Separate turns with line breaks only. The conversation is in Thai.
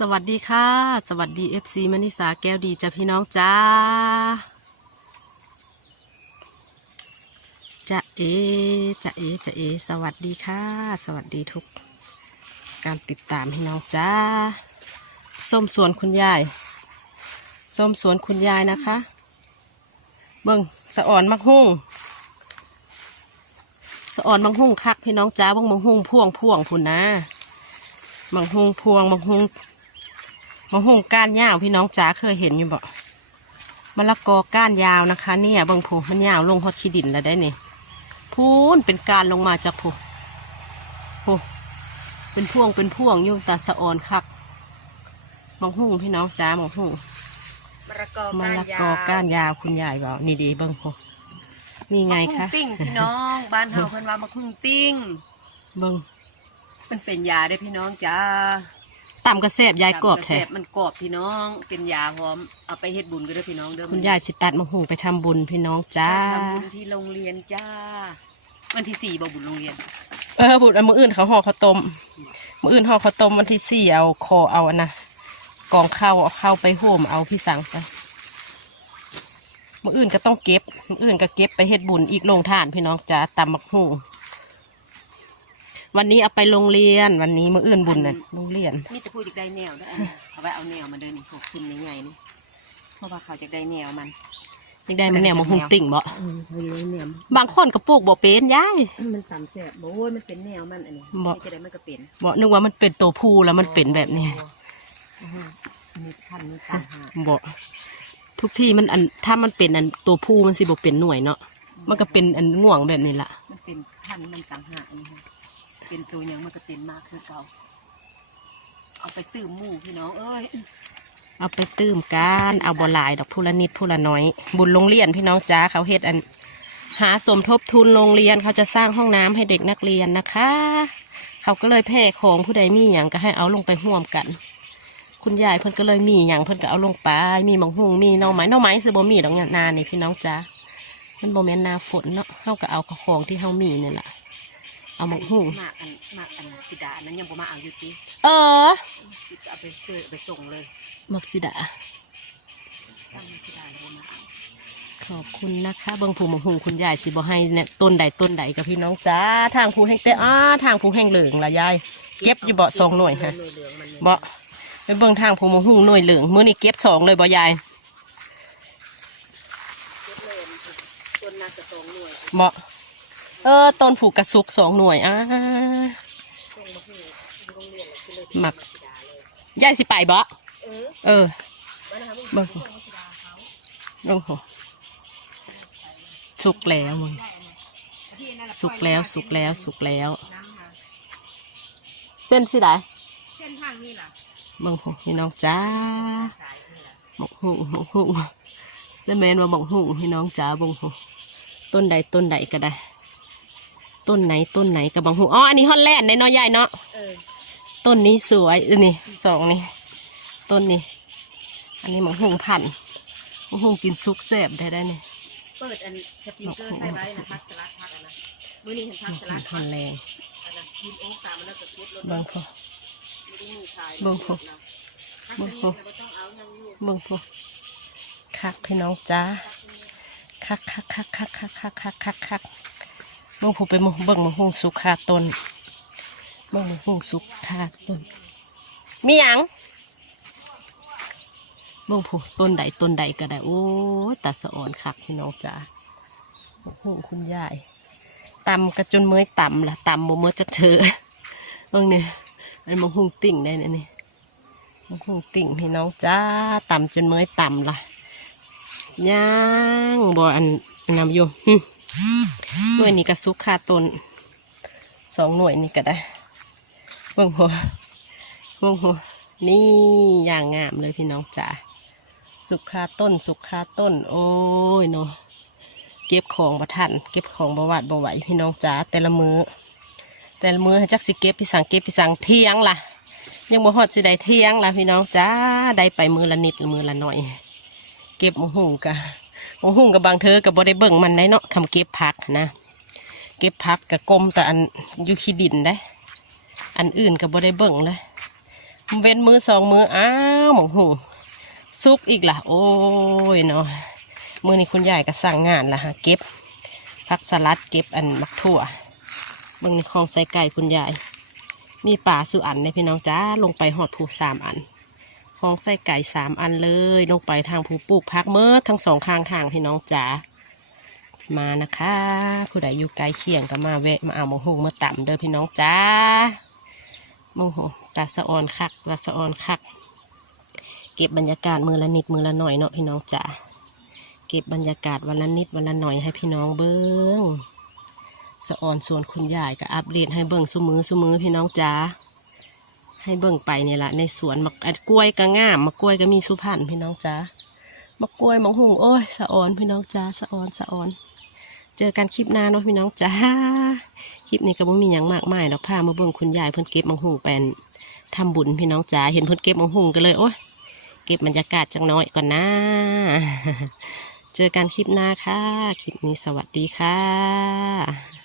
สวัสดีค่ะ สวัสดี FC มณิสาแก้วดีจ้ะพี่น้องจ้าจะเอจะเอจะเอ สวัสดีค่ะ สวัสดีทุก การติดตามพี่น้องจ้าส้มสวนคุณยายส้มสวนคุณยายนะคะ เบิ่งสะอ่อนมักหุ่งสะอ่อนมักหุ่งคักพี่น้องจ้าบิ่งมักหุ่งพ่วงพ่วงพุ่นนะมักหุ่งพวงมักหุ่ง มะฮุงก้านยาวพี่น้องจ๋าเคยเห็นอยู่บ่มะละกอก้านยาวนะคะ เนี่ยเบางผูมันยาวลงฮอดขี้ดินแล้วได้นี่พูนเป็นการลงมาจากผูผูเป็นพ่วงเป็นพ่วงอยุ่งตาสะออนคักมะฮุงพี่น้องจ๋ามะฮุง
มะละกอ
มะละกอก้านยาวคุณยายบอกนี่ดีเบิ้งผูนี่ไงคะ
มะคุ้ติ้งพี่น้องบ้านเฮาเพิ่นว่ามะคุ้งติ้ง
เบิ้ง
มันเป็นยาได้อพี่น้องจ้า
ต่ำกระแสบยายกรอบ
กระ
แท้
แสบมันกรอบพี่น้องเป็นยาพร้อมเอาไปเฮ็ดบุญก็ได้อพี่น้องเด้อ
คุณยายสิตัดมะฮุงไปทำบุญพี่น้องจ้า
ทำบุญที่โรงเรียนจ้า วันที่สี่บ่บุญโรงเรียน
เออบุญมืออื่นเขาห่อข้าวต้มมืออื่นห่อข้าวต้มวันที่สี่เอาคอเอาอันนะกองข้าวเอาข้าวไปโห่มเอาพี่สั่งไปมืออื่นก็ต้องเก็บมืออื่นก็เก็บไปเฮ็ดบุญอีกโรงทานพี่น้องจ๋าตำมักหู วันนี้เอาไปโรงเรียน วันนี้มืออื่นบุญน่ะโรงเรียน
นี่จะพูดจากได้แนวได้อเอาไว้เอาแนวมาเดินหกขึ้นในไงนี่เพราะว่าเขาจะได้แนวมัน
ยังได้มาแนวมาหุงติ่งบ่
เออเฮ้ยแนว
บางคนก็ปลูกบ่เป็นยาย
มันสามแสบโอ้ยมันเป็นแนวมันอันนี้
บ่
นี่จะได้มันก็เป็น
บ่นึกว่ามันเป็นตัวผู้แล้วมันเป็นแบบนี้
อือฮึมีพันมีต่างหาก
บ่ทุกที่มันอันถ้ามันเป็นอันตัวผู้มันสิบ่เป็นหน่วยเนาะมันก็เป็นอันง่วงแบบนี้ล่ะ
มันเป็นพันธุ์มันต่างหากนี่ค่ะ เป็นตัวหยังมันก็เป็นมากคือเก่าเอาไปตื้มหมู่พี่น้องเอ้ย
เอาไปตื้มกันเอาบ่หลายดอกผู้ละนิดผู้ละน้อย บุญโรงเรียนพี่น้องจ้าเขาเฮ็ดอัน หาสมทบทุนโรงเรียนเขาจะสร้างห้องน้ำให้เด็กนักเรียนนะคะ เขาก็เลยแพ่ของผู้ใดมีอย่างก็ให้เอาลงไปห่วมกัน คุณยายเพิ่นก็เลยมีอย่างเพิ่นก็เอาลงไป มีมังหุงมีน่อไม้น่อไม้สิบ่มีดอกเนี่ยนานี่พี่น้องจ้ามันบ่แม่นนาฝนเนาะเฮาก็เอาของที่เฮามีนี่แหละ เอามังหุง
มากอันมากอันสิดาอันนั้นยังบ่มาเอาอยู่ติ
เออ
สิเอาไปเจอไปส่งเลย
มักสิดา
ตั้งสิดาเลยบ่มาเอา
ขอบคุณนะคะเบิ่งผูมังหุงคุณยายสิบ่ให้เนี่ยต้นใดต้นใดกับพี่น้องจ้าทางผูแห้งแต่อ้าทางผูแห้งเหลืองละยายเก็บอยู่บ่สองหน่วยฮะ
หน่วยเหลืองมันเนี่ย
บ่ไปเบิ่งทางผูมังหุงหน่วยเหลืองมื้อนี้เก็บสองเลยบ่ยาย
เก็บเลยมันต้นน่าจะสองหน่วย
บ่ เออต้นผูกกระสุกสองหน่วยอ่า
ห
มัก
ย
ยายสิไปบ่
เออ
เออบ่โอ้โหสุกแล้วมึงสุกแล้วสุกแล้วสุกแล้ว เส้นสิได
เส้นทางนี่ล่ะ
บิ่งผูพี่น้องจ้า
สายนี่
หมกหุ่งหมกหุ่งเสแมนว่าหมกหุ่งพี่น้องจ๋าบงหูต้นใดต้นใดก็ได้ ต้นไหนต้นไหนกับบางหูอ๋ออันนี้ฮอลแลนด์ในน้อยใหญ่เนาะ
เออ
ต้นนี้สวยเออนี่สองนี่ต้นนี้ อันนี้หมกหุ่งพันธุ์หมกหุ่งกินซุกแซ่บได้ได้นี่
เปิดอันสปริงเกอร์ใส่ไว้นะพักสลัดพักอันนะมื้อนี้เห็นพักสลัด
ฮ
พั
อกลแลนด์
อันนะยินองศามันแล้วก็เก็บรถ
เบิ่งพอ
ไม่ได้มีขาย
เบิ่งพอ
เบิ่งพอไม่ต้องเอายังอยู่
เบิ่งพอคักพี่น้องจ้า คักคักคักคักคักคักคักคัก คักเบิ่งผูไปมู่เบิ่งหมกหุ่งสุกคาต้นเบิ่งหมกหุ่งสุกคาต้นมีหยังเบิ่งผู้ต้นใดต้นใดก็ได้ โอ้ตาสะอ่อนคักพี่น้องจ๋าโอ้โหคุณยายตำกระจนเมื่อยตำล่ะตำบ่เมื่อจักเธอเบิ่งนี่ยไอ้มังหงติ่งได้เนี่ยนี่มังหงติ่งพี่น้องจ้าตำจนเมื่อยตำล่ะย่างบ่อันนำอยู่หึ หน่วยนี้ก็สุกคาต้นสองหน่วยนี่ก็ได้เบิ่งหัวเบิ่งหัวนี่อย่างงามเลยพี่น้องจ๋าสุกคาต้น สุกคาต้น โอ้ยเนาะเก็บของบ่ทันเก็บของบ่หวาดบ่ไหวพี่น้องจ๋าแต่ละมือแต่ละมือให้จักสิเก็บพี่สังเก็บพี่สังเที่ยงล่ะ ยังบ่ฮอดสิได้เที่ยงล่ะพี่น้องจ้าได้ไปมือละนิดมือละหน่อย เก็บหมหุ่งกะ หมหุ่งกับบางเธอกับบ่ได้เบิ่งมันได้เนาะคำเก็บผักนะ เก็บผักกับกลมแต่อันอยู่ขี้ดินได้ อันอื่นก็บ่ได้เบิ่งเลย เว้นมือสองมืออ้าวหมองหูซุกอีกล่ะ โอ้ยเนาะมือนี้คุณยายก็สั่งงานละฮะเก็บผักสลัดเก็บอันมักถั่วเบิ่งในคลองใส่ไก่คุณยาย มีป่าสุอันในพี่น้องจ้าลงไปหอดผูสามอัน องใส่ไก่สามอันเลย ลงไปทางผู้ปลูกพักเมื่อทั้งสองข้างทางพี่น้องจ๋ามานะคะ ผู้ใดอยู่ไกลเคียงก็มาแวะมาเอามงหูมาต่ำเด้อพี่น้องจ้าโมโหตาสะออนคักตาสะออนคัก เก็บบรรยากาศมือละนิดมือละหน่อยเนาะพี่น้องจ๋าเก็บบรรยากาศวันละนิดวันละหน่อยให้พี่น้องเบิ้งสะออนส่วนคุณยายก็อัปเดตให้เบิ้งสุมือสุมือพี่น้องจ๋า ให้เบิ้งไปเนี่ยละในสวนมักกล้วยก็งามมะกล้วยก็มีสุพรรณพี่น้องจ๋ามะกล้วยมะหุงโอ้ยสะออนพี่น้องจ๋าสะออนสะออน เจอกันคลิปหน้าเนาะพี่น้องจ๋าคลิปนี้ก็บ่มีหยังมากมายดอกพามาเบิ่งคุณยายเพิ่นเก็บมังหุงเป็นทำบุญพี่น้องจ๋าเห็นเพิ่นเก็บมังหุงก็เลยโอ้ยเก็บบรรยากาศจังน้อยก่อนนะ เจอกันคลิปหน้าค่ะ คลิปนี้สวัสดีค่ะ